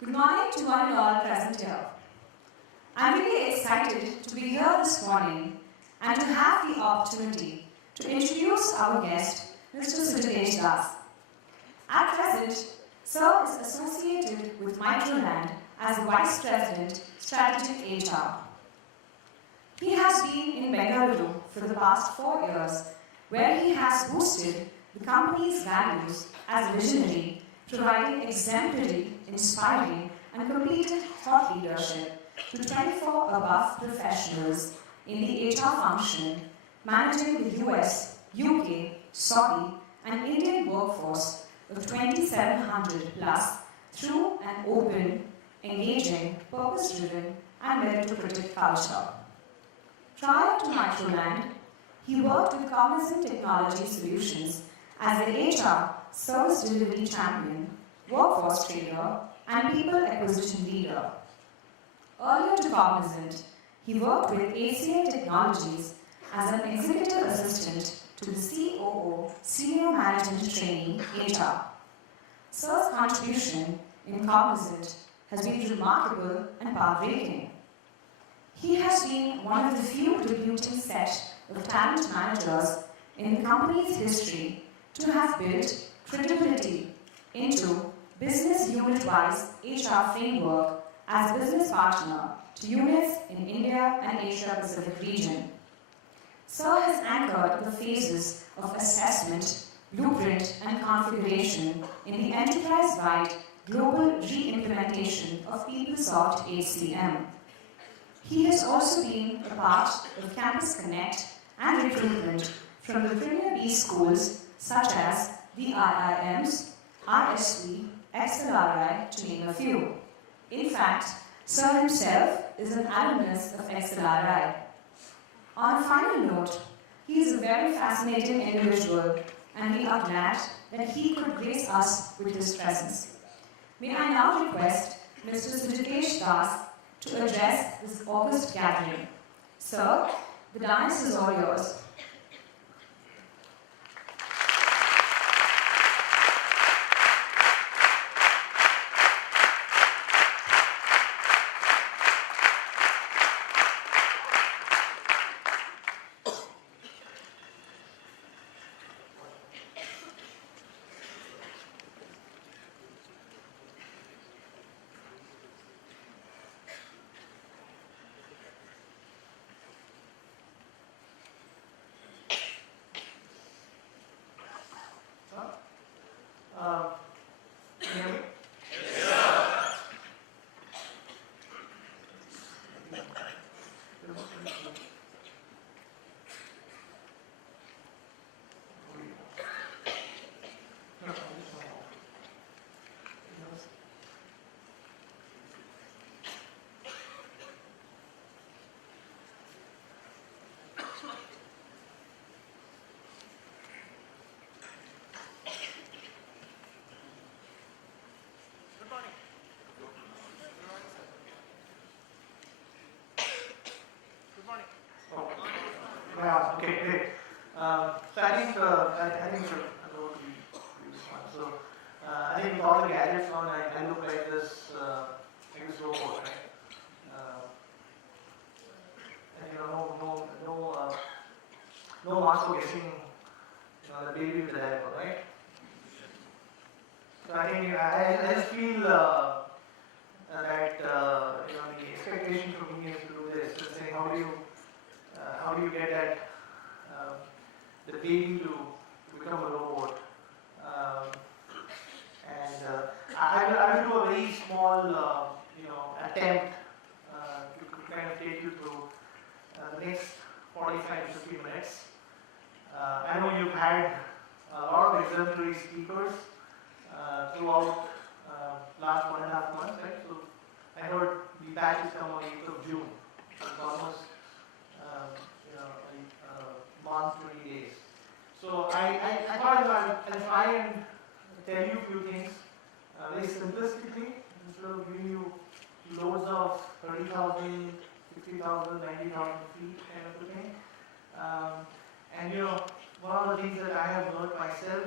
Good morning to one and all present here. I'm really excited to be here this morning and to have the opportunity to introduce our guest, Mr. Sujitesh. At present, Sir is associated with MicroLand as Vice President, Strategic HR. He has been in Bengaluru for the past 4 years, where he has boosted the company's values as a visionary, providing exemplary, inspiring, and completed thought leadership to 24 above professionals in the HR function, managing the US, UK, Saudi, and Indian workforce of 2,700 plus through an open, engaging, purpose-driven, and meritocratic culture. Prior to MicroLand, he worked with Cognizant Technology Solutions as an HR service delivery champion, workforce trader, and people acquisition leader. Earlier to Cognizant, he worked with ACA Technologies as an executive assistant to the COO, Senior Management Trainee, HR. Sir's contribution in Cognizant has been remarkable and pathbreaking. He has been one of the few debuting set of talent managers in the company's history to have built credibility into business unit-wise HR framework as business partner to units in India and Asia Pacific region. Sir has anchored the phases of assessment, blueprint, and configuration in the enterprise-wide global re-implementation of PeopleSoft HCM. He has also been a part of Campus Connect and recruitment from the premier B schools such as the IIMs, RSV, XLRI, to name a few. In fact, Sir himself is an alumnus of XLRI. On a final note, he is a very fascinating individual, and we are glad that he could grace us with his presence. May I now request Mr. Sujitesh Das to address this August gathering. Sir, the dais is all yours. Yeah, okay, great. So I think I'm going to be fun. So I think with all the gadgets on, I look like this robot, right? And no mask for guessing, the baby with the diaper, right? So I think I just feel that the expectation from me is to do this. So saying how do you get that the baby to become a robot? I will do a very small attempt to kind of take you through the next 45 to 50 minutes. I know you've had a lot of exemplary speakers throughout last 1.5 months, right? So I heard the batch is come on 8th of June. So it's almost a month, 20 days. So I thought I'll try and tell you a few things very simplistically, instead of giving you loads of 30,000, 60,000, 90,000 feet kind of a thing. One of the things that I have learned myself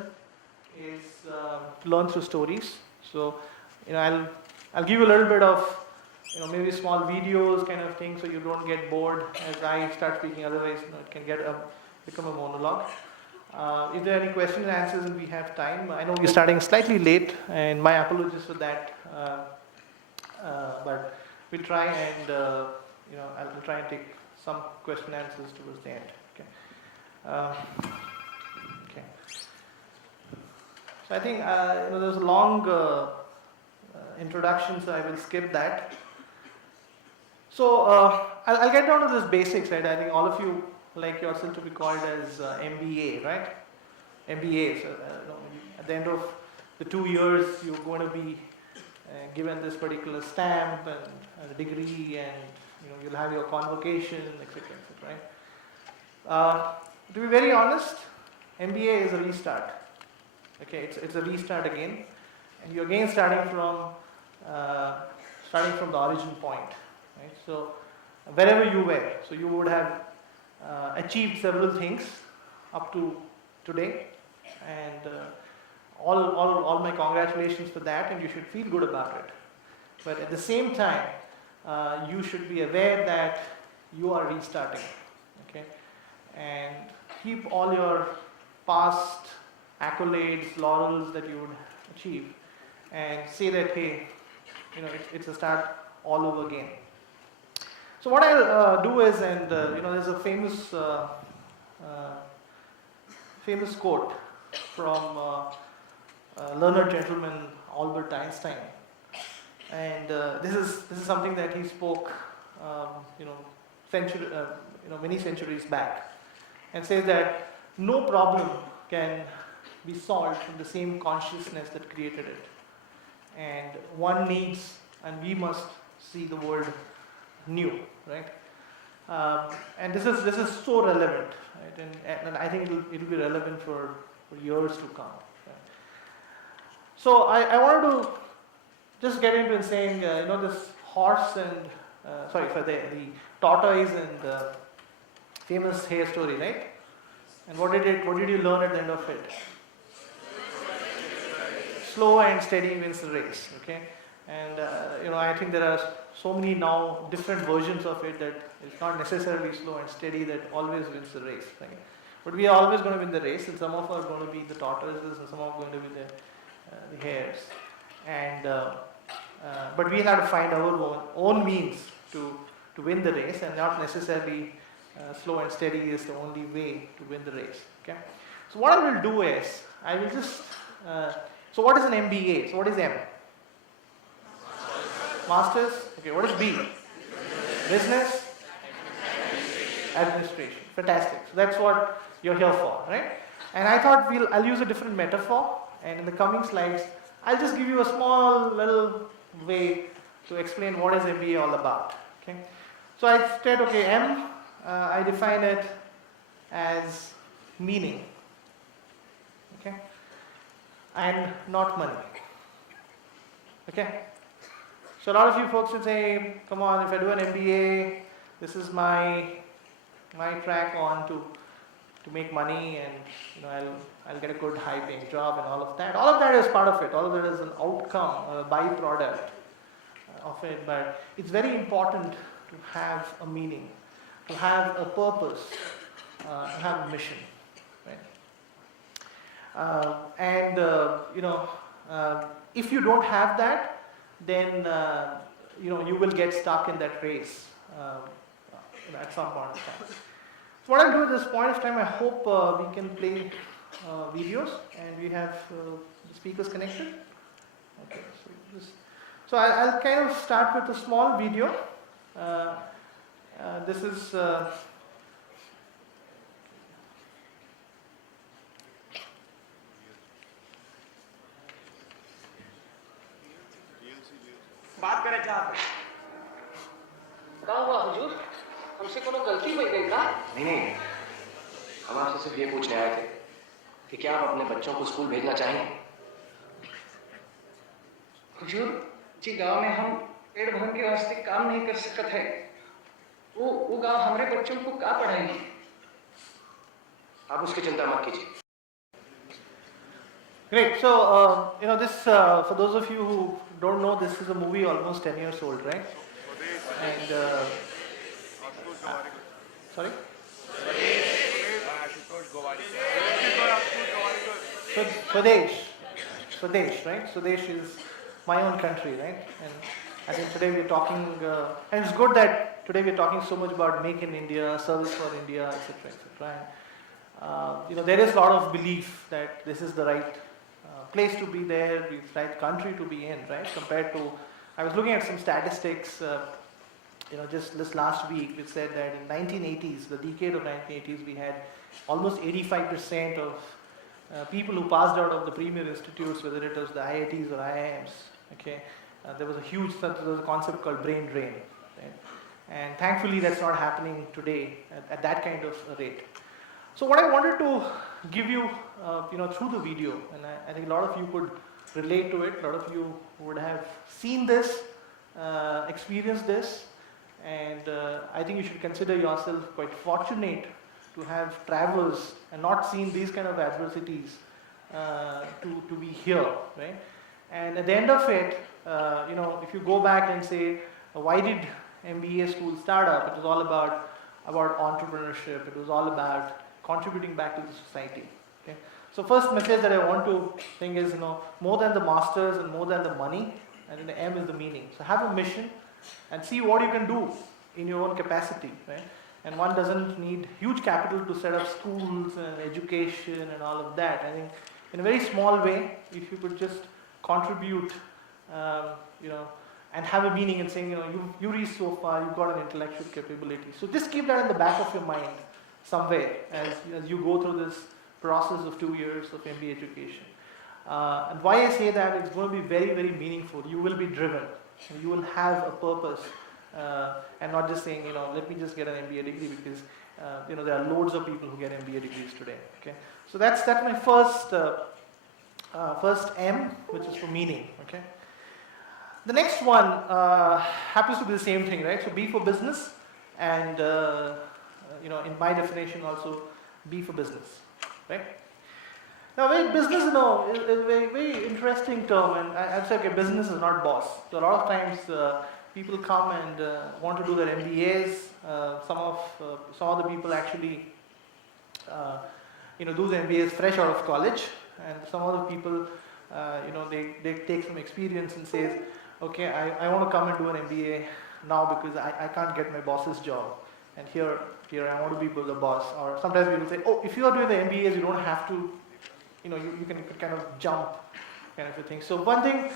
is to learn through stories. So I'll I'll give you a little bit of, maybe small videos kind of thing, so you don't get bored as I start speaking. Otherwise, it can become a monologue. If there are any questions and answers and we have time, I know we're starting slightly late, and my apologies for that. But we'll try and I'll try and take some question and answers towards the end. Okay. Okay. So I think there's a long introduction, so I will skip that. So I'll get down to this basics, right? I think all of you like yourself to be called as MBA, right? MBA. So at the end of the 2 years, you're going to be given this particular stamp and a degree, and you'll have your convocation, etc., right? To be very honest, MBA is a restart. Okay, it's a restart again, and you're again starting from the origin point, right? So wherever you were, so you would have achieved several things up to today, and all my congratulations for that, and you should feel good about it. But at the same time, you should be aware that you are restarting, okay? And keep all your past accolades, laurels that you would achieve, and say that, hey, it's a start all over again. So what I'll do is, and there's a famous quote from learned gentleman Albert Einstein, and this is something that he spoke, many centuries back, and says that no problem can be solved from the same consciousness that created it, and one needs, and we must see the world new, right? And this is so relevant, right? And I think it'll be relevant for years to come. Right? So I wanted to just get into saying, this horse and the tortoise and the famous hare story, right? And what did you learn at the end of it? Slow and steady wins the race. Okay, and I think there are so many now different versions of it that it's not necessarily slow and steady that always wins the race. Right? But we are always going to win the race, and some of us are going to be the tortoises, and some are going to be the hares. And but we have to find our own means to win the race, and not necessarily slow and steady is the only way to win the race. Okay. So what I will do is I will just. So what is an MBA? So what is M? Masters. Okay. What is B? Business. Administration. Fantastic. So that's what you're here for, right? And I thought I'll use a different metaphor, and in the coming slides, I'll just give you a small little way to explain what is MBA all about. Okay. So I said, okay, M, I define it as meaning. Okay. And not money. Okay. So a lot of you folks would say, come on, if I do an MBA, this is my track on to make money, and I'll get a good high-paying job and all of that. All of that is part of it. All of that is an outcome, a byproduct of it. But it's very important to have a meaning, to have a purpose, to have a mission, right? If you don't have that, then you will get stuck in that race at some point in time. So what I'll do at this point of time, I hope we can play videos, and we have the speakers connected. Okay, so I'll kind of start with a small video. This is बात करें चाहते क्या हुआ हुजूर हमसे कोनो गलती हुई गई का नहीं हम आपसे सिर्फ ये पूछने आए थे कि क्या आप अपने बच्चों को स्कूल भेजना चाहेंगे हुजूर जी गांव में हम पेड़ भरने के वास्ते काम नहीं कर सकते है वो गांव हमारे बच्चों को क्या पढ़ाएंगे आप उसकी चिंता मत कीजिए Great. So, this, for those of you who don't know, this is a movie almost 10 years old, right? And, sorry? Swadesh. Swadesh, right? Swadesh is my own country, right? And I think today we're talking, and it's good that today we're talking so much about Make in India, Service for India, etc., etc. There is a lot of belief that this is the right place to be there, the right country to be in, right? Compared to, I was looking at some statistics, just this last week, which said that in 1980s, the decade of 1980s, we had almost 85% of people who passed out of the premier institutes, whether it was the IITs or IIMs. Okay, there was a concept called brain drain, right? And thankfully, that's not happening today at that kind of a rate. So what I wanted to give you, through the video, and I think a lot of you could relate to it, a lot of you would have seen this, experienced this, and I think you should consider yourself quite fortunate to have traversed and not seen these kind of adversities to be here, right? And at the end of it, if you go back and say, why did MBA school start up? It was all about entrepreneurship. It was all about contributing back to the society. Okay? So first message that I want to think is, more than the masters and more than the money, and then the M is the meaning. So have a mission and see what you can do in your own capacity, right? And one doesn't need huge capital to set up schools and education and all of that. I think in a very small way, if you could just contribute, and have a meaning in saying, you reached so far, you've got an intellectual capability. So just keep that in the back of your mind somewhere as you go through this process of 2 years of MBA education. And why I say that, it's going to be very, very meaningful. You will be driven. You will have a purpose, and not just saying, let me just get an MBA degree because, there are loads of people who get MBA degrees today. Okay, so that's my first M, which is for meaning. Okay, the next one happens to be the same thing, right? So B for business, and in my definition also B for business, right? Now, business, is a very, very interesting term, and I'd say, okay, business is not boss. So a lot of times people come and want to do their MBAs. Some of the people actually, do the MBAs fresh out of college, and some other people, they take some experience and says, okay, I want to come and do an MBA now because I can't get my boss's job, and here I want to be the boss. Or sometimes people say, oh, if you are doing the MBAs, you don't have to. You can kind of jump, kind of a thing. So one thing,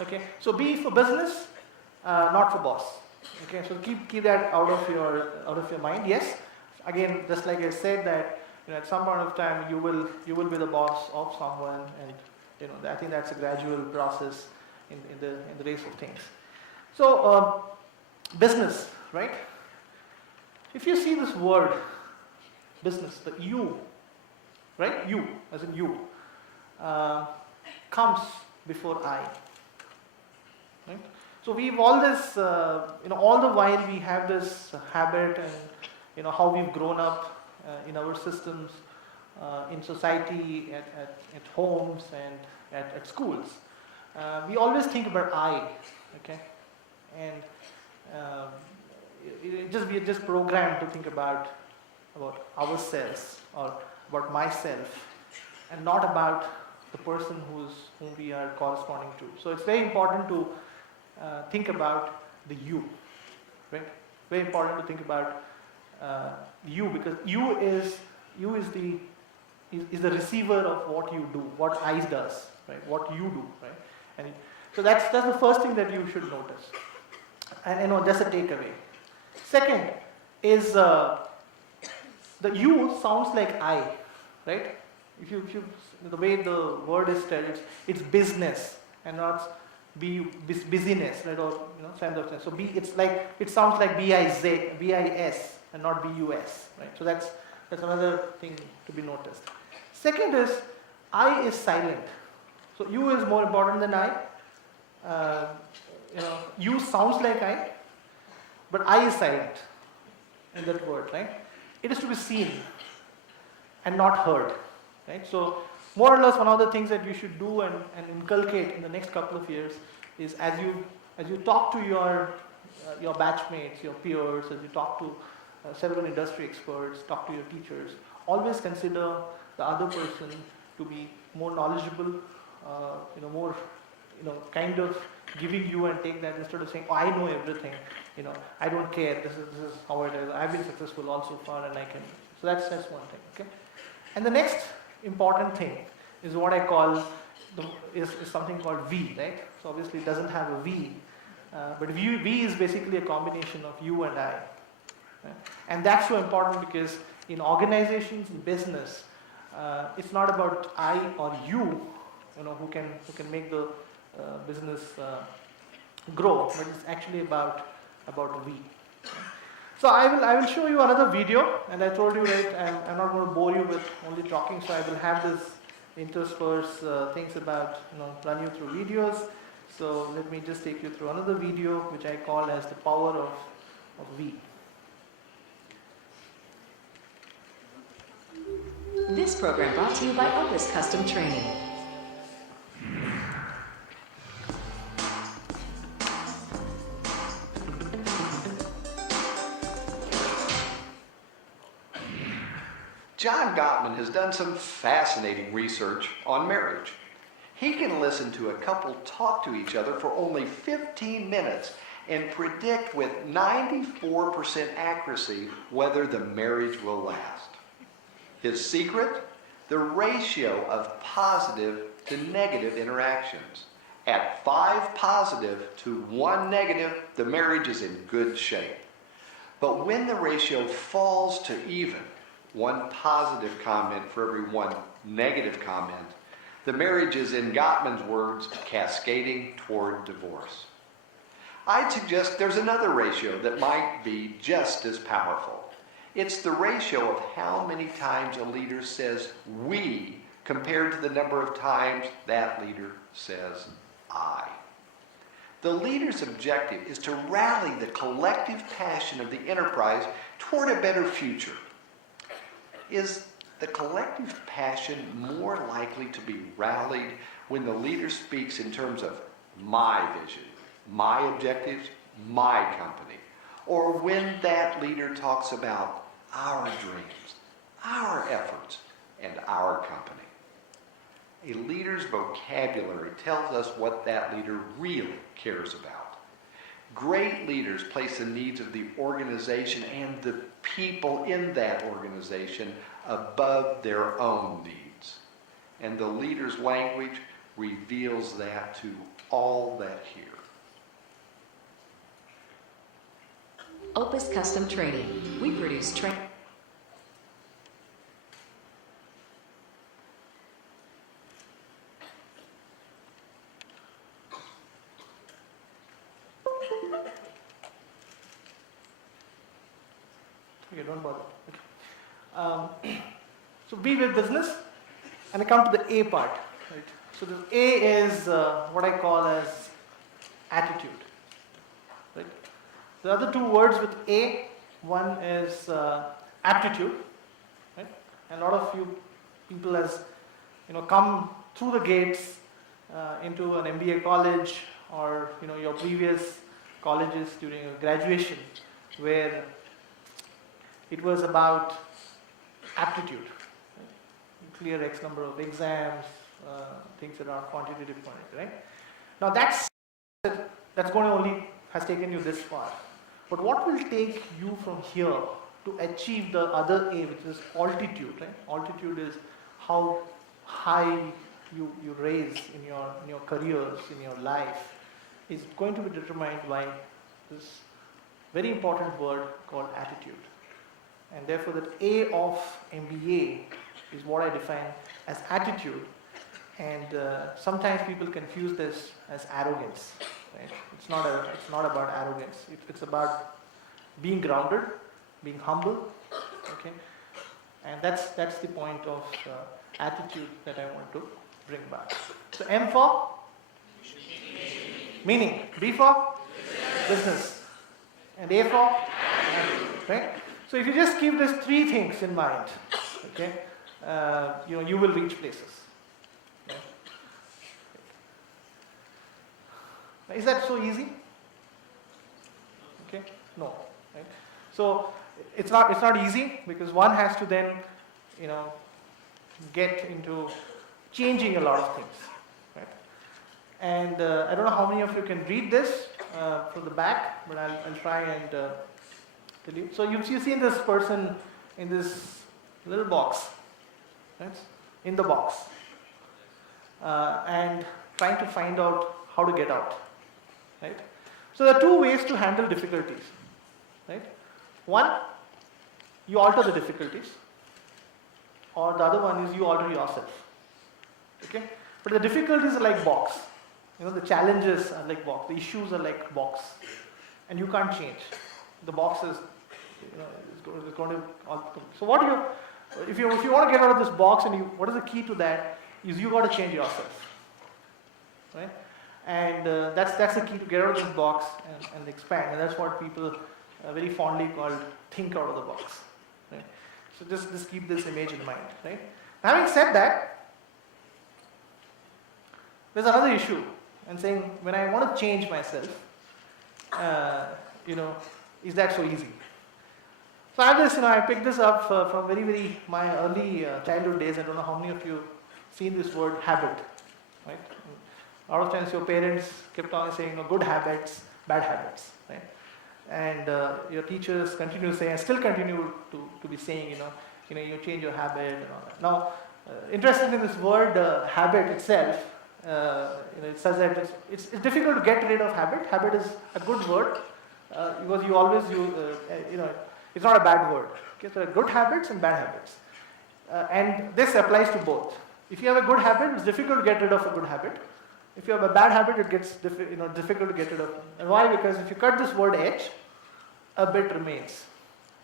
okay. So B for business, not for boss. Okay. So keep that out of your mind. Yes. Again, just like I said that, at some point of time you will be the boss of someone, and I think that's a gradual process in the race of things. So business, right? If you see this word, business, the U, right? U, as in you, comes before I, right? So we've all this, all the while we have this habit, and how we've grown up in our systems, in society, at homes, and at schools. We always think about I, okay, and we're just programmed to think about ourselves or about myself, and not about the person whom we are corresponding to. So it's very important to think about the you, right? Very important to think about you, because you is the receiver of what you do, what I does, right? What you do, right? And so that's the first thing that you should notice, and that's a takeaway. Second is the U sounds like I, right? If you the way the word is said, it's business and not busyness, right? Or so B, it sounds like BIS and not BUS, right? So that's another thing to be noticed. Second is I is silent. So U is more important than I. U sounds like I, but I is silent in that word, right? It is to be seen. and not heard, right? So more or less one of the things that you should do and inculcate in the next couple of years is as you talk to your batchmates, your peers, as you talk to several industry experts, talk to your teachers, always consider the other person to be more knowledgeable, more, kind of giving you and take that instead of saying, oh, I know everything, I don't care, this is how it is, I've been successful all so far and I can. So that's one thing, okay? And the next important thing is what I call, is something called V, right? So obviously it doesn't have a V, but V is basically a combination of you and I. Right? And that's so important because in organizations, in business, it's not about I or you, who can make the business grow, but it's actually about we. So I will show you another video, and I told you, right, I'm not going to bore you with only talking, so I will have this intersperse things about, run you through videos. So let me just take you through another video, which I call as the power of we. This program brought to you by Opus Custom Training. John Gottman has done some fascinating research on marriage. He can listen to a couple talk to each other for only 15 minutes and predict with 94% accuracy whether the marriage will last. His secret? The ratio of positive to negative interactions. At 5 positive to 1 negative, the marriage is in good shape. But when the ratio falls to even, 1 positive comment for every 1 negative comment, the marriage is, in Gottman's words, cascading toward divorce. I'd suggest there's another ratio that might be just as powerful. It's the ratio of how many times a leader says we compared to the number of times that leader says I. The leader's objective is to rally the collective passion of the enterprise toward a better future. Is the collective passion more likely to be rallied when the leader speaks in terms of my vision, my objectives, my company, or when that leader talks about our dreams, our efforts, and our company? A leader's vocabulary tells us what that leader really cares about. Great leaders place the needs of the organization and the people in that organization above their own needs. And the leader's language reveals that to all that hear. Opus Custom Training. We produce training. Okay, don't bother. Okay. So B with business, and I come to the A part. Right? So the A is what I call as attitude. Right? The other 2 words with A, one is aptitude. Right? And a lot of you people as come through the gates into an MBA college or your previous colleges during your graduation, where it was about aptitude, right? Clear X number of exams, things that are quantitative, right? Now that's going to only has taken you this far. But what will take you from here to achieve the other A, which is altitude, right? Altitude is how high you raise in your careers, in your life, is going to be determined by this very important word called attitude. And therefore that A of MBA is what I define as attitude. And sometimes people confuse this as arrogance. Right? It's not about arrogance. It's about being grounded, being humble. Okay, and that's the point of attitude that I want to bring back. So M for meaning, B for business, and A for right. So if you just keep these 3 things in mind, okay, you will reach places. Is that so easy? Okay, no. Right? So it's not easy, because one has to then, get into changing a lot of things. Right? And I don't know how many of you can read this from the back, but I'll try and tell you. So you've seen this person in this little box, right? In the box, and trying to find out how to get out. Right? So there are two ways to handle difficulties. Right? One, you alter the difficulties, or the other one is you alter yourself. Okay? But the difficulties are like box. The challenges are like box. The issues are like box, and you can't change. The box is, is going to. So what if you want to get out of this box, and what is the key to that? Is you got to change yourself. Right? And that's the key to get out of this box and expand. And that's what people very fondly call think out of the box. Right? So just keep this image in mind. Right? Having said that, there's another issue. And saying, when I want to change myself, is that so easy? So I have this, I picked this up from very my early childhood days. I don't know how many of you seen this word habit, right? A lot of times your parents kept on saying, good habits, bad habits, right? And your teachers continue to say, and still continue to be saying, you change your habit and all that. Now, interestingly, this word habit itself, it says that it's difficult to get rid of habit. Habit is a good word because you always use, it's not a bad word. Okay, so there are good habits and bad habits, and this applies to both. If you have a good habit, it's difficult to get rid of a good habit. If you have a bad habit, it gets difficult to get rid of. And why? Because if you cut this word H, a bit remains.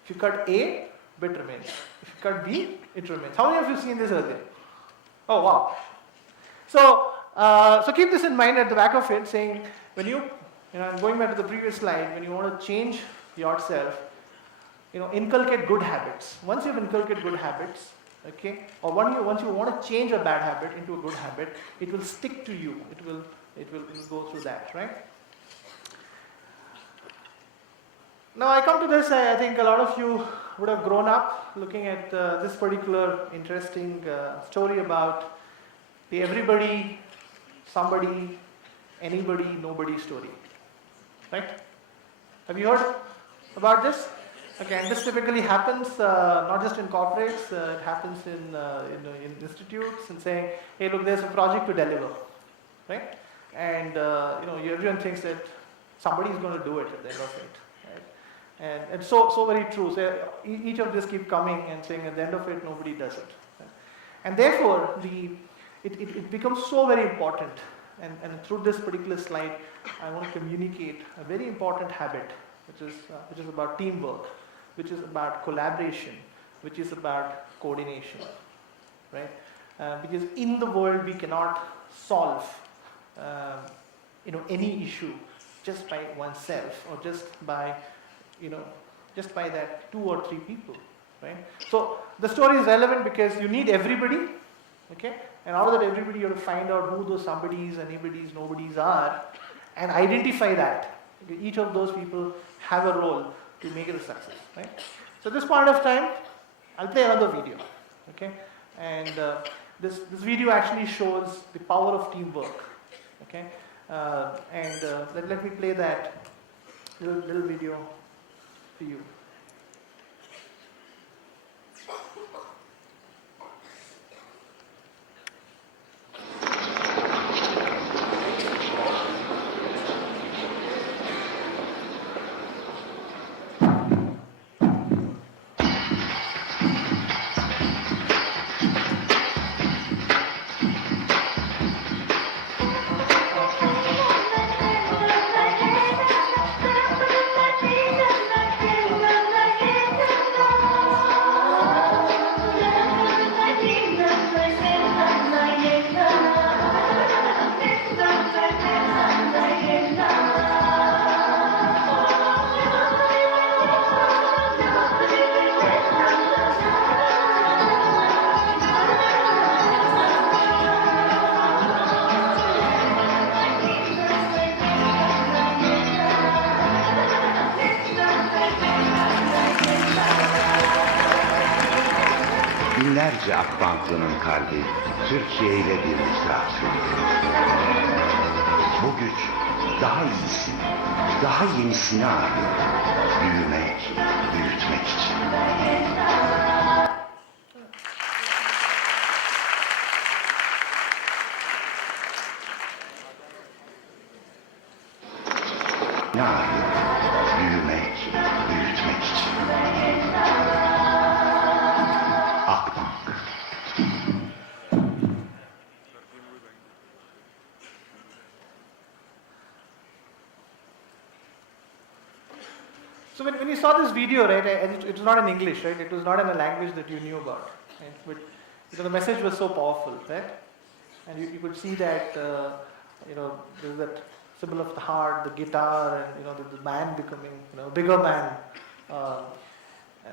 If you cut A, bit remains. If you cut B, it remains. How many of you seen this earlier? Oh wow! So keep this in mind at the back of it, saying when I'm going back to the previous slide, when you want to change yourself, inculcate good habits. Once you've inculcated good habits, okay, or once you want to change a bad habit into a good habit, it will stick to you. It will go through that, right? Now I come to this. I think a lot of you would have grown up looking at this particular interesting story about the everybody, somebody, anybody, nobody story, right? Have you heard about this? Okay, and this typically happens not just in corporates, it happens in institutes, and saying, hey, look, there's a project to deliver, right? And everyone thinks that somebody is going to do it at the end of it, right? And so very true. So each of this keep coming and saying at the end of it, nobody does it, right? And therefore it becomes so very important. And through this particular slide, I want to communicate a very important habit, which is about teamwork, which is about collaboration, which is about coordination, right? Because in the world we cannot solve, any issue just by oneself or just by that 2 or 3 people, right? So the story is relevant because you need everybody, okay? And out of that everybody, you have to find out who those somebodies, anybody's, nobodies are, and identify that. Okay? Each of those people have a role to make it a success, right? So at this point of time, I'll play another video, okay? And this video actually shows the power of teamwork, okay? Let me play that little video for you. binlerce Akbanklı'nın kalbi Türkiye ile bir mızrak söylüyor. Bu güç daha iyisini, daha yenisini arıyor. Büyümek, büyütmek için. Ne arıyor? Büyümek, büyütmek için. Akbank. So when you saw this video, right, and it was not in English, right, it was not in a language that you knew about, right, but the message was so powerful, right, and you could see that, there's that symbol of the heart, the guitar, and the man becoming, a bigger man,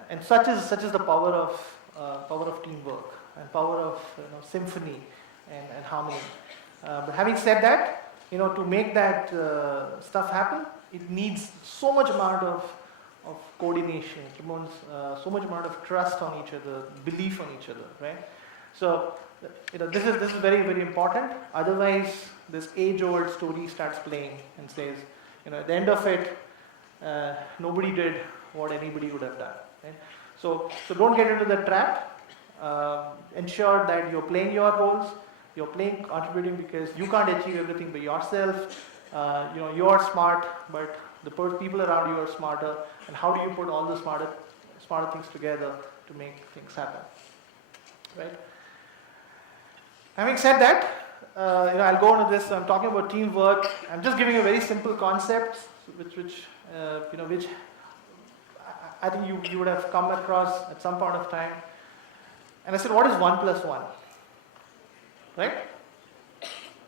and such is the power of teamwork and power of symphony and harmony. But having said that, to make that stuff happen, it needs so much amount of coordination, it demands so much amount of trust on each other, belief on each other, right? So, this is very, very important. Otherwise, this age-old story starts playing and says, at the end of it, nobody did what anybody would have done, right? So don't get into the trap. Ensure that you're playing your roles, you're contributing, because you can't achieve everything by yourself. You're smart, but the people around you are smarter, and how do you put all the smarter things together to make things happen, right? Having said that, I'll go into this. I'm talking about teamwork. I'm just giving a very simple concept, which I think you would have come across at some point of time. And I said, what is 1 + 1? Right?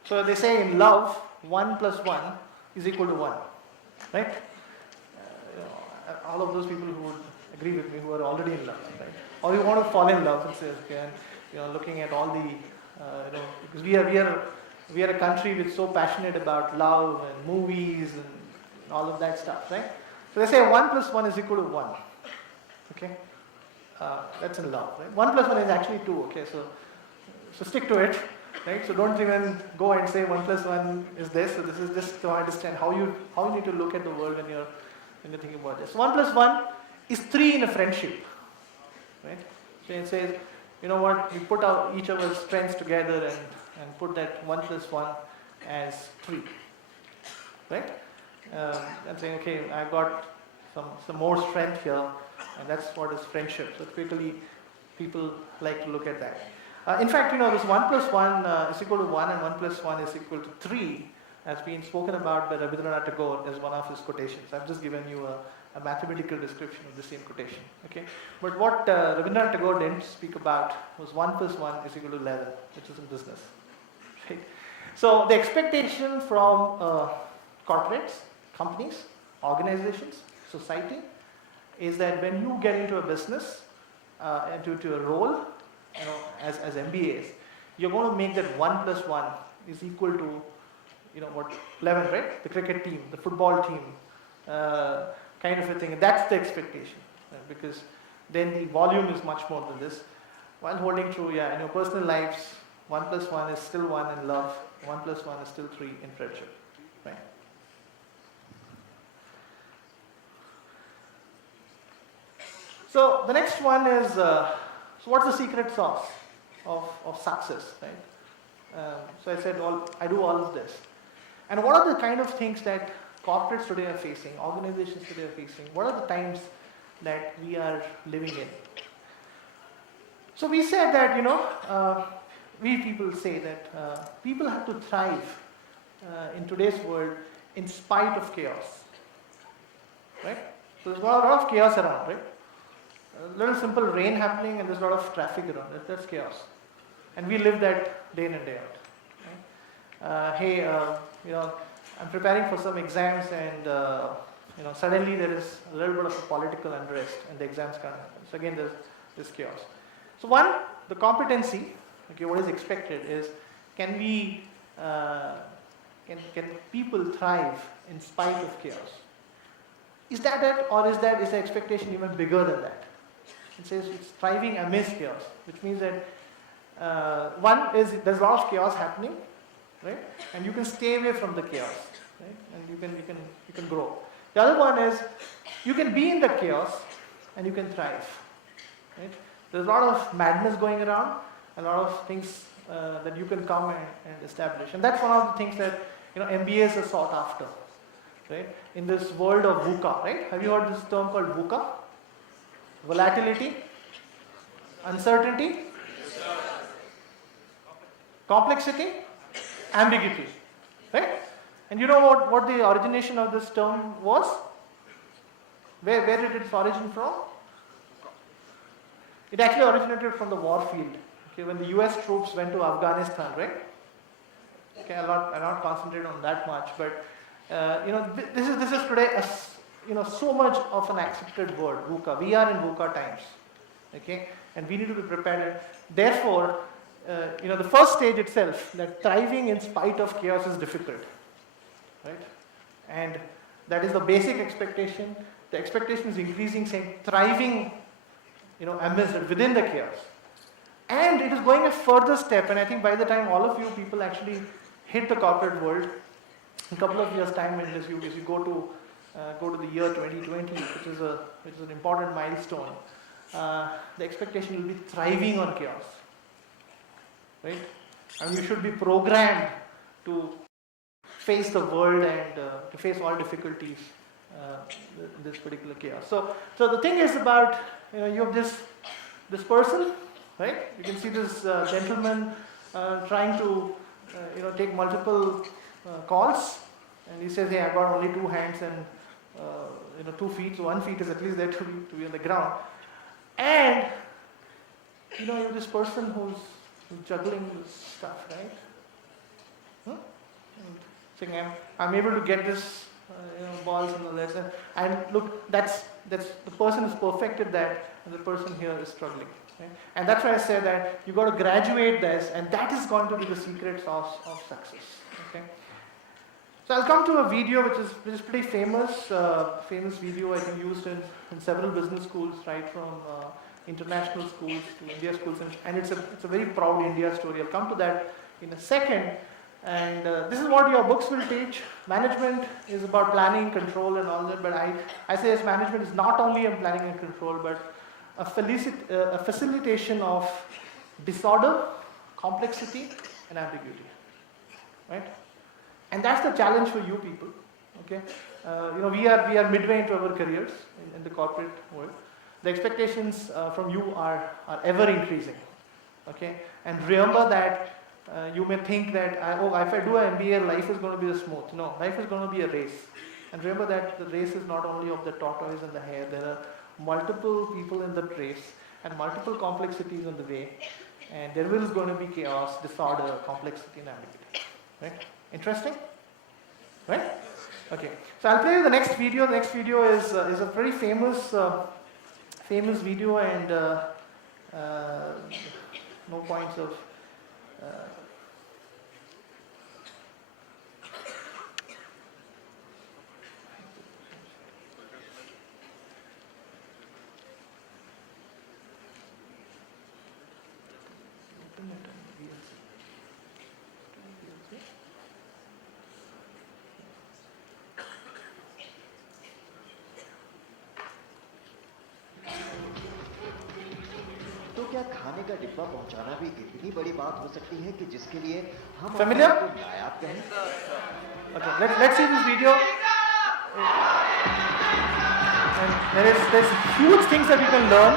So they say in love, 1 + 1 is equal to 1. Right? All of those people who would agree with me, who are already in love, right? Or you want to fall in love and say, okay, and looking at all the, because we are a country which is so passionate about love and movies and all of that stuff, right? So they say 1 + 1 is equal to 1. Okay, that's in love, right? 1 + 1 is actually 2. Okay, so stick to it, right? So don't even go and say 1 + 1 is this. So this is just to understand how you need to look at the world when you're thinking about this. 1 + 1 is 3 in a friendship, right? So it says, you know what? We put each of our strengths together and put that 1 + 1 as 3, right? And saying, okay, I've got some more strength here, and that's what is friendship. So typically, people like to look at that. In fact, this 1 + 1 is equal to 1 and 1 + 1 is equal to 3 has been spoken about by Rabindranath Tagore as one of his quotations. I've just given you a mathematical description of the same quotation. Okay, but what Rabindranath Tagore didn't speak about was 1 + 1 is equal to 11, which is in business. Right? So the expectation from corporates, companies, organizations, society, is that when you get into a business, into a role, as MBAs, you're going to make that 1 + 1 is equal to, 11, right? The cricket team, the football team, kind of a thing. And that's the expectation, right? Because then the volume is much more than this. While holding true, in your personal lives, 1 + 1 is still 1 in love, 1 + 1 is still 3 in friendship, right? So the next one is, so what's the secret sauce of success, right? So I said, I do all of this. And what are the kind of things that corporates today are facing, organizations today are facing? What are the times that we are living in? So we said that, we people say that people have to thrive in today's world in spite of chaos, right? So there's a lot of chaos around, right? A little simple rain happening and there's a lot of traffic around. That's chaos. And we live that day in and day out. Right? I'm preparing for some exams and suddenly there is a little bit of a political unrest and the exams can't happen. So again, there's this chaos. So one, the competency, okay, what is expected is, can people thrive in spite of chaos? Is that it, or is the expectation even bigger than that? It says it's thriving amidst chaos, which means that one is there's a lot of chaos happening, right? And you can stay away from the chaos, right? And you can grow. The other one is you can be in the chaos and you can thrive, right? There's a lot of madness going around, a lot of things that you can come and establish, and that's one of the things that MBAs are sought after, right? In this world of VUCA, right? Have you heard this term called VUCA? Volatility, uncertainty, complexity, ambiguity, right? And you know what the origination of this term was? Where did its origin from? It actually originated from the war field. Okay, when the US troops went to Afghanistan, right? Okay, I'll not concentrate on that much, but this is today so much of an accepted word, VUCA. We are in VUCA times, okay, and we need to be prepared. Therefore, the first stage itself, that thriving in spite of chaos is difficult, right? And that is the basic expectation. The expectation is increasing, saying thriving, amidst within the chaos. And it is going a further step, and I think by the time all of you people actually hit the corporate world, in a couple of years' time, as you go to the year 2020, which is an important milestone, the expectation will be thriving on chaos, right? And you should be programmed to face the world and to face all difficulties in this particular chaos. So the thing is about you have this person, right? You can see this gentleman trying to take multiple calls, and he says, "Hey, I've got only 2 hands and 2 feet, so 1 foot is at least there to be on the ground." And you have this person who's juggling this stuff, right? And saying, "I'm able to get this balls and all that." And look, that's the person who's perfected that, and the person here is struggling. Right? And that's why I say that you got to graduate this, and that is going to be the secret sauce of success. Okay. So I'll come to a video which is pretty famous video I think used in several business schools, right from international schools to India schools, and it's a very proud India story. I'll come to that in a second. And this is what your books will teach. Management is about planning, control, and all that. But I say as management is not only in planning and control, but a facilitation of disorder, complexity, and ambiguity, right? And that's the challenge for you people. Okay, we are midway into our careers in the corporate world. The expectations from you are ever increasing. Okay, and remember that you may think that if I do an MBA, life is going to be smooth. No, life is going to be a race. And remember that the race is not only of the tortoise and the hare. There are multiple people in the race and multiple complexities on the way, and there is going to be chaos, disorder, complexity, and ambiguity. Right? Interesting? Right? Okay. So I'll play you the next video. The next video is a very famous video, and no points of. तो क्या खाने का डिब्बा पहुंचाना भी इतनी बड़ी बात हो सकती है कि जिसके लिए हम Familiar? अपने आप को नायाब कहें? Okay, let's see this video. And there's huge things that you can learn,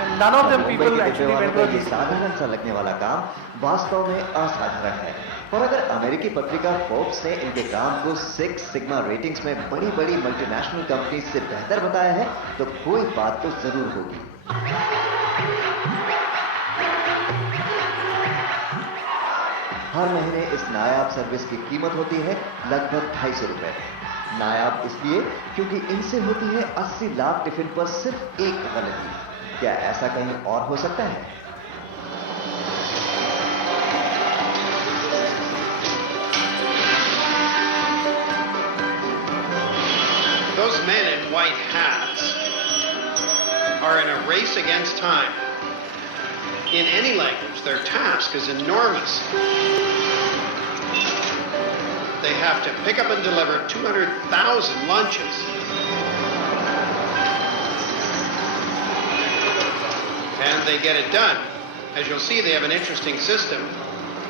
and none of them people actually went to ये साधारण सा लगने वाला काम वास्तव में असाधारण है। और अगर अमेरिकी पत्रिका फोर्ब्स ने इनके काम को 6 सिग्मा रेटिंग्स में बड़ी बड़ी मल्टीनेशनल कंपनी से बेहतर बताया है, तो कोई बात तो जरूर होगी। हर महीने इस नायाब सर्विस की कीमत होती है लगभग 250 रुपए। नायाब इसलिए क्योंकि इनसे होती है 80 लाख टिफिन पर सिर्फ एक गलती। क्या ऐसा कहीं और हो सकता है? Those men in white hats are in a race against time. In any language, their task is enormous. They have to pick up and deliver 200,000 lunches. And they get it done. As you'll see, they have an interesting system.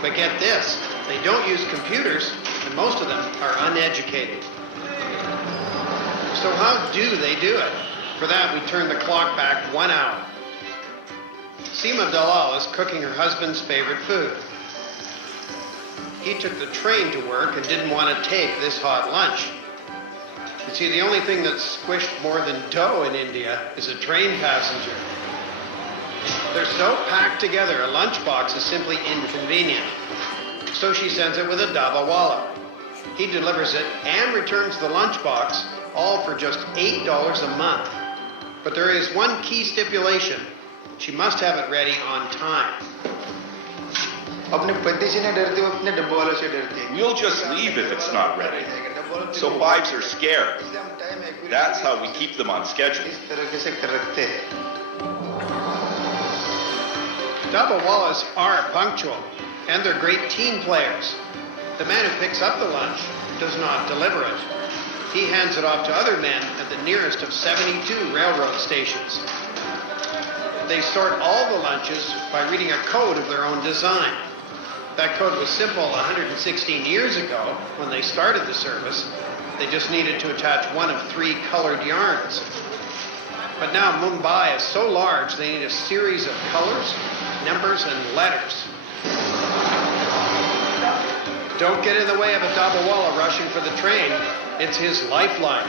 But get this, they don't use computers, and most of them are uneducated. So how do they do it? For that, we turn the clock back 1 hour. Seema Dalal is cooking her husband's favorite food. He took the train to work and didn't want to take this hot lunch. You see, the only thing that's squished more than dough in India is a train passenger. They're so packed together, a lunchbox is simply inconvenient. So she sends it with a dabawala. He delivers it and returns the lunchbox, all for just $8 a month. But there is one key stipulation. She must have it ready on time. We'll just leave if it's not ready. So wives are scared. That's how we keep them on schedule. Dabawalas are punctual, and they're great team players. The man who picks up the lunch does not deliver it. He hands it off to other men at the nearest of 72 railroad stations. They sort all the lunches by reading a code of their own design. That code was simple 116 years ago when they started the service. They just needed to attach one of 3 colored yarns. But now Mumbai is so large they need a series of colors, numbers, and letters. Don't get in the way of a Dabawala rushing for the train. It's his lifeline.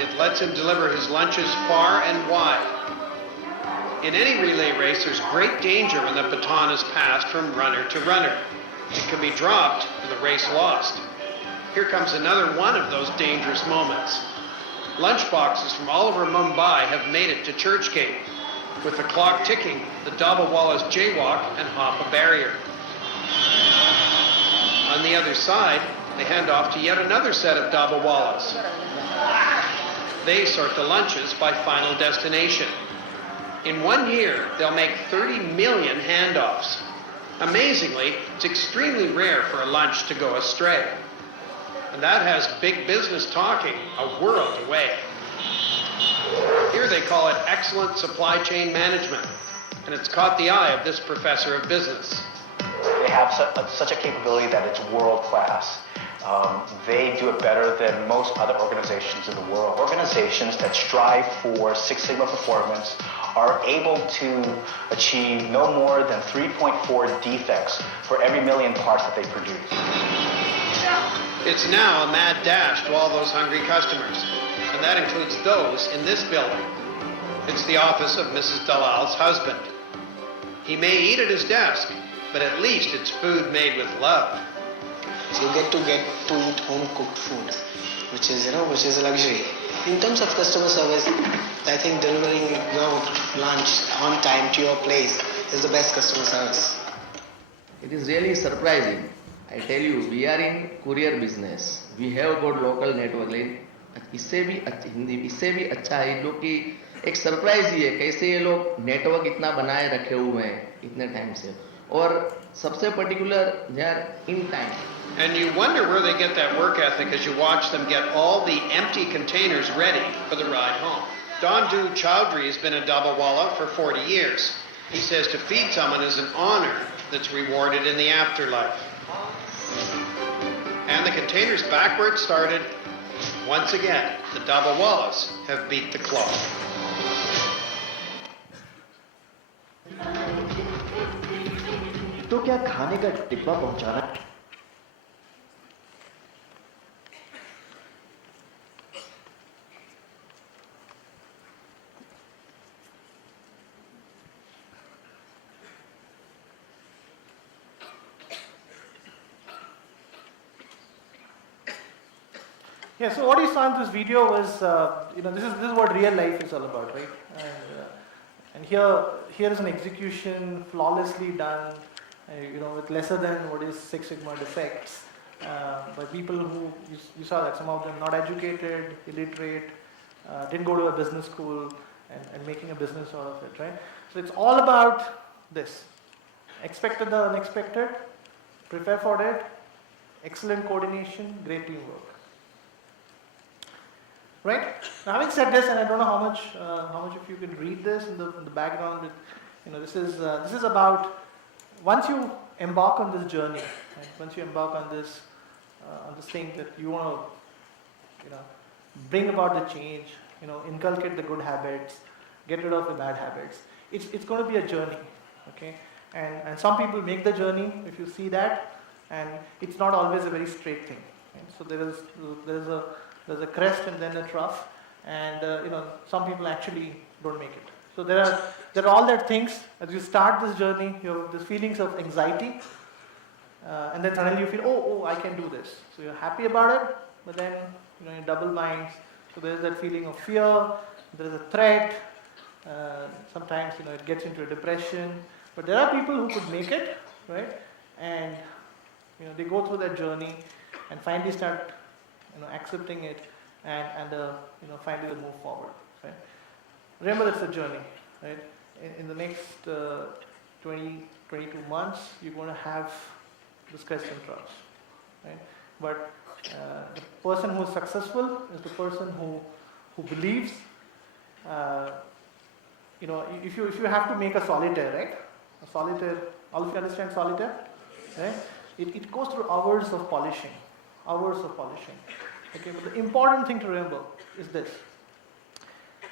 It lets him deliver his lunches far and wide. In any relay race, there's great danger when the baton is passed from runner to runner. It can be dropped and the race lost. Here comes another one of those dangerous moments. Lunchboxes from all over Mumbai have made it to Churchgate. With the clock ticking, the Dabawalas jaywalk and hop a barrier. On the other side, they hand off to yet another set of Dabawalas. They sort the lunches by final destination. In 1 year, they'll make 30 million handoffs. Amazingly, it's extremely rare for a lunch to go astray. And that has big business talking a world away. Here they call it excellent supply chain management, and it's caught the eye of this professor of business. They have such a capability that it's world class. They do it better than most other organizations in the world. Organizations that strive for Six Sigma performance are able to achieve no more than 3.4 defects for every million parts that they produce. It's now a mad dash to all those hungry customers, and that includes those in this building. It's the office of Mrs. Dalal's husband. He may eat at his desk, but at least it's food made with love. So you get to eat home cooked food, which is a luxury. In terms of customer service, I think delivering lunch on time to your place is the best customer service. It is really surprising. I tell you, we are in courier business. We have got local network. इससे भी अच्छा है इन लोग की एक surprise ही है कैसे ये लोग नेटवर्क इतना बनाए रखे हुए हैं इतने टाइम से और सबसे particular they are in time. And you wonder where they get that work ethic as you watch them get all the empty containers ready for the ride home. Dondu Chowdhury has been a Dabawala for 40 years. He says to feed someone is an honor that's rewarded in the afterlife. And the containers back where it started. Once again, the Dabawalas have beat the clock. तो क्या खाने का डिब्बा पहुंचाना Yeah, so what you saw in this video was, this is what real life is all about, right? And here is an execution flawlessly done, with lesser than what is Six Sigma defects, by people who you saw that some of them not educated, illiterate, didn't go to a business school and making a business out of it, right? So it's all about this. Expected the unexpected, prepare for it, excellent coordination, great teamwork. Right? Now, having said this, and I don't know how much of you can read this in the background. This is about once you embark on this journey, right? Once you embark on this thing that you want to, bring about the change, inculcate the good habits, get rid of the bad habits. It's going to be a journey, okay? And some people make the journey, if you see that, and it's not always a very straight thing. Right? So there's a crest and then a trough, and some people actually don't make it. So there are all that things as you start this journey. You have these feelings of anxiety, and then suddenly you feel, oh, I can do this. So you're happy about it, but then you double minds. So there's that feeling of fear. There's a threat. Sometimes it gets into a depression. But there are people who could make it, right? And they go through that journey and finally start accepting it and finally they move forward. Right? Remember, it's a journey, right? In the next 22 months, you're going to have this crests and troughs, right? But the person who is successful is the person who believes. If you have to make a solitaire, right? A solitaire, all of you understand solitaire, right? It goes through hours of polishing. Okay, but the important thing to remember is this.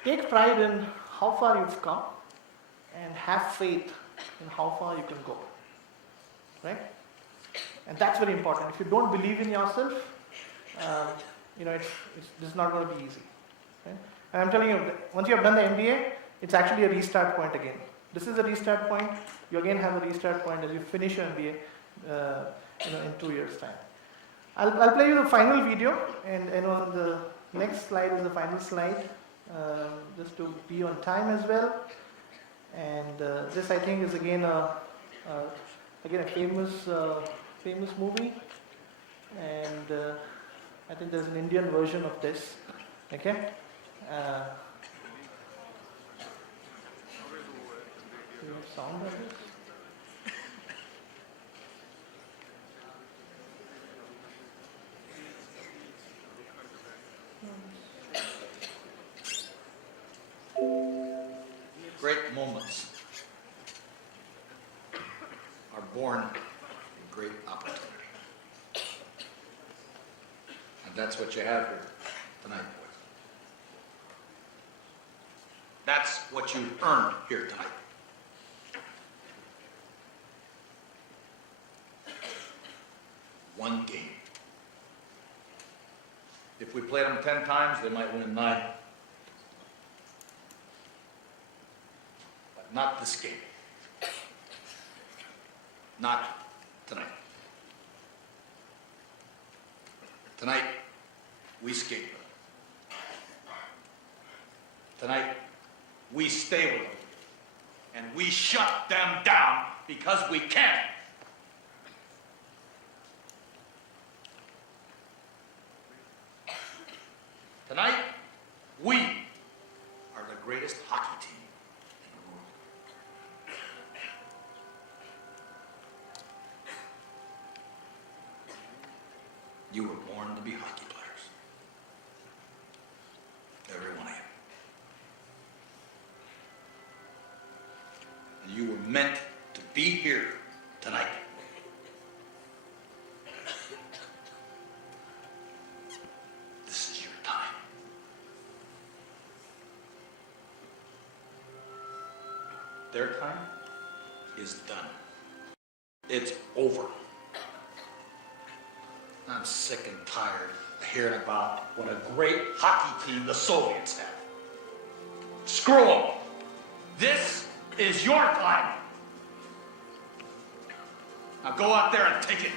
Take pride in how far you've come and have faith in how far you can go. Right? And that's very important. If you don't believe in yourself, it's not going to be easy. Right? And I'm telling you, once you have done the MBA, it's actually a restart point again. This is a restart point. You again have a restart point as you finish your MBA in 2 years' time. I'll play you the final video, and the next slide is the final slide, just to be on time as well. And this, I think, is again a famous movie, and I think there's an Indian version of this. Okay. Do you have sound of this? Great moments are born in great opportunity. And that's what you have here tonight, boys. That's what you earned here tonight. One game. If we played them 10 times, they might win 9. But not this game. Not tonight. Tonight, we skate with them. Tonight, we stay with them. And we shut them down because we can. Tonight, we are the greatest hockey team in the world. You were born to be hockey players. Every one of you. And you were meant to be here tonight. This is your time. Their time is done. It's over. I'm sick and tired of hearing about what a great hockey team the Soviets have. Screw them. This is your time. Now go out there and take it.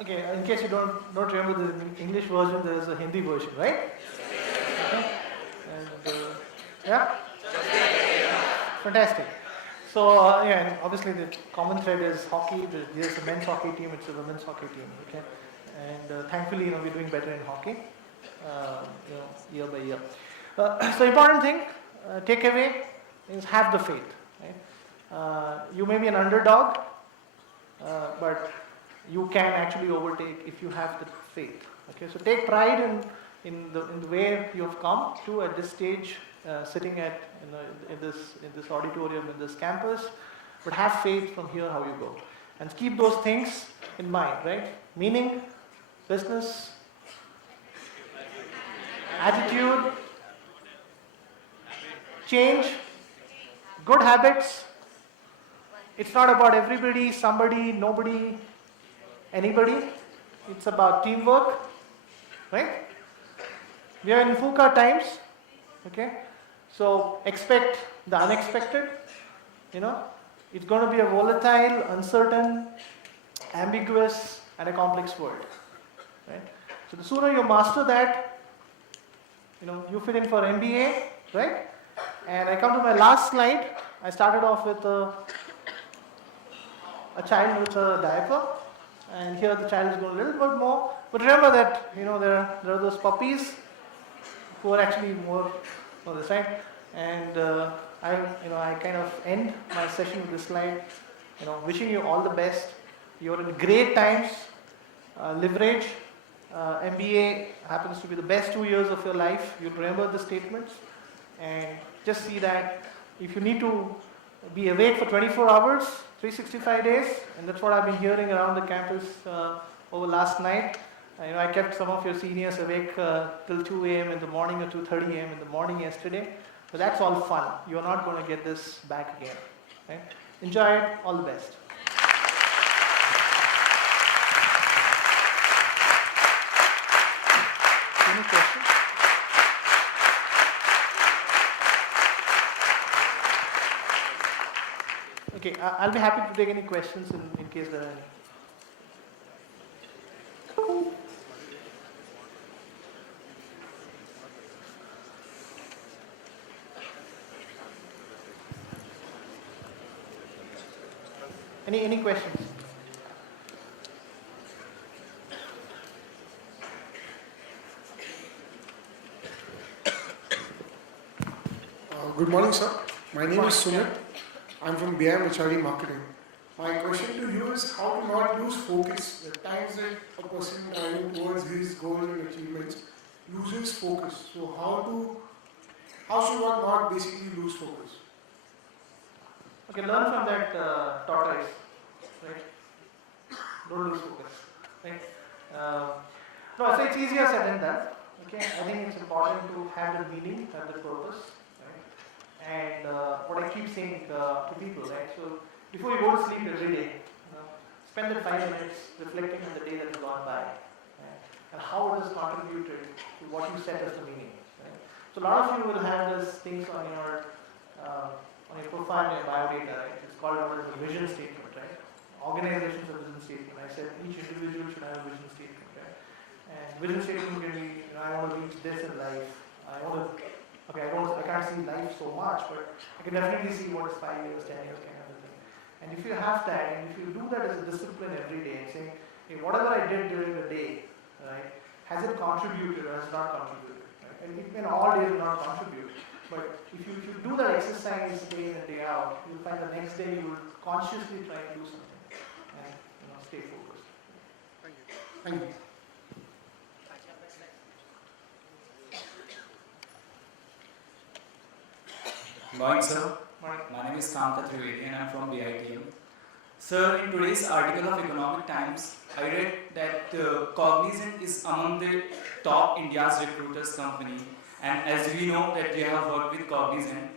Okay, in case you don't remember the English version, there is a Hindi version, right? Okay. And Yeah? Fantastic. So, yeah, and obviously the common thread is hockey. There's a men's hockey team, it's a women's hockey team, okay? And thankfully, we're doing better in hockey, year by year. So, important thing, takeaway is have the faith, right? You may be an underdog, but you can actually overtake if you have the faith, okay? So, take pride in the way you have come to at this stage, sitting in this auditorium, in this campus, but have faith from here how you go. And keep those things in mind, right? Meaning, business, attitude, change, good habits. It's not about everybody, somebody, nobody, anybody. It's about teamwork, right? We are in VUCA times, okay? So expect the unexpected, It's going to be a volatile, uncertain, ambiguous, and a complex world, right? So the sooner you master that, you fit in for MBA, right? And I come to my last slide. I started off with a child with a diaper, and here the child is going a little bit more. But remember that, there are those puppies who are actually more on the side. And I kind of end my session with this slide, wishing you all the best. You're in great times. Leverage. MBA happens to be the best 2 years of your life. You'll remember the statements. And just see that if you need to be awake for 24 hours, 365 days, and that's what I've been hearing around the campus over last night. I kept some of your seniors awake till 2 a.m. in the morning or 2:30 a.m. in the morning yesterday. But that's all fun. You're not going to get this back again. Okay? Enjoy it. All the best. Any questions? Okay, I'll be happy to take any questions in case there are any. Any questions? Good morning, sir. My name is Sumit. I'm from BIM HRD Marketing. My question to you is how to not lose focus. At times that a person driving towards his goals and achievements loses focus. So how should one not basically lose focus? Okay, learn from that tortoise, right? Don't lose focus, right? No, so it's easier said than done. Okay, I think it's important to have the meaning, have the purpose, right? And what I keep saying to people, right? So before you go to sleep every day, spend the 5 minutes reflecting on the day that has gone by, right? And how it has contributed to what you set as the meaning. Right? So a lot of you will have these things on your profile, your biodata, right? It's called a vision statement, right? Organizations have a vision statement. I said each individual should have a vision statement, right? And vision statement can be, I want to reach this in life. I can't see life so much, but I can definitely see what is 5 years, 10 years kind of a thing. And if you have that, and if you do that as a discipline every day, and saying, hey, whatever I did during the day, right, has it contributed or has it not contributed? Right? And it may all days will not contribute, but if you do that exercise day in and day out, you'll find the next day you will consciously try to do something and stay focused. Thank you. Thank you. Morning, sir. My name is Kamta Trivedi and I am from BITM. Sir, in today's article of Economic Times, I read that Cognizant is among the top India's recruiters company. And as we know that you have worked with Cognizant,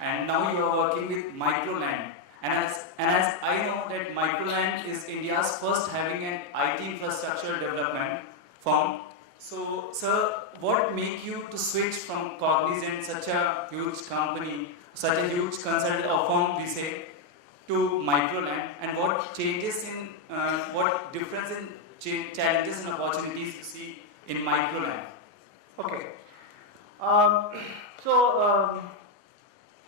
and now you are working with MicroLand. And as I know that MicroLand is India's first having an IT infrastructure development firm. So, sir, what make you to switch from Cognizant, such a huge company, such a huge consultant firm, we say, to MicroLand, and what changes in, what difference in challenges and opportunities you see in MicroLand? Okay.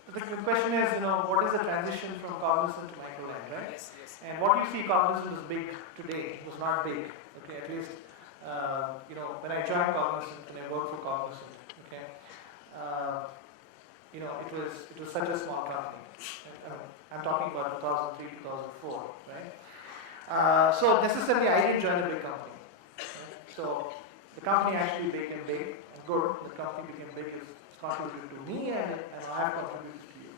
The question is, what is the transition from Cognizant to MicroLand, right? Yes, yes. And what you see Cognizant is big today was not big. Okay, at least when I joined Cognizant and I worked for Cognizant, okay, it was such a small company. I'm talking about 2003, 2004, right? So necessarily I didn't join a big company. Right? So the company actually became big and good. The company became big is contributed to me and I have contributed to you.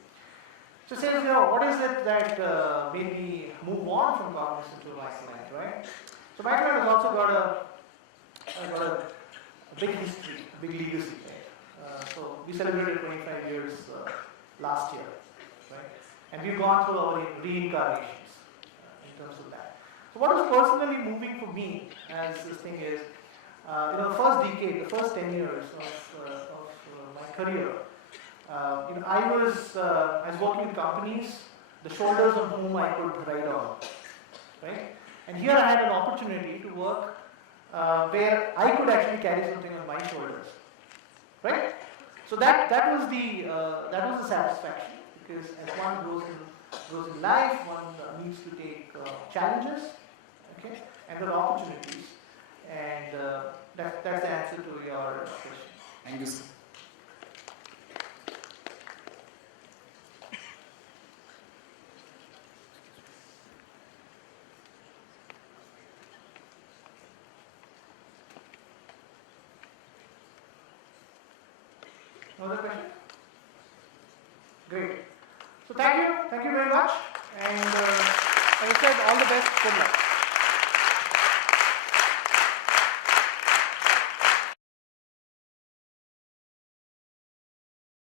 So says, what is it that made me move on from Cognizant to MicroLand, right? So MicroLand has also got a big history, a big legacy, right? So we celebrated 25 years last year, right? And we've gone through our reincarnations in terms of that. So what was personally moving for me as this thing is, the first decade, the first 10 years of my career, I was working with companies, the shoulders on whom I could ride on, right? And here I had an opportunity to work where I could actually carry something on my shoulders, right? So that was the satisfaction, because as one grows in life, one needs to take challenges, okay, and there are opportunities, and that's the answer to your question. Thank you, sir. Another question? Great. So thank you very much, and as I said, all the best, good luck.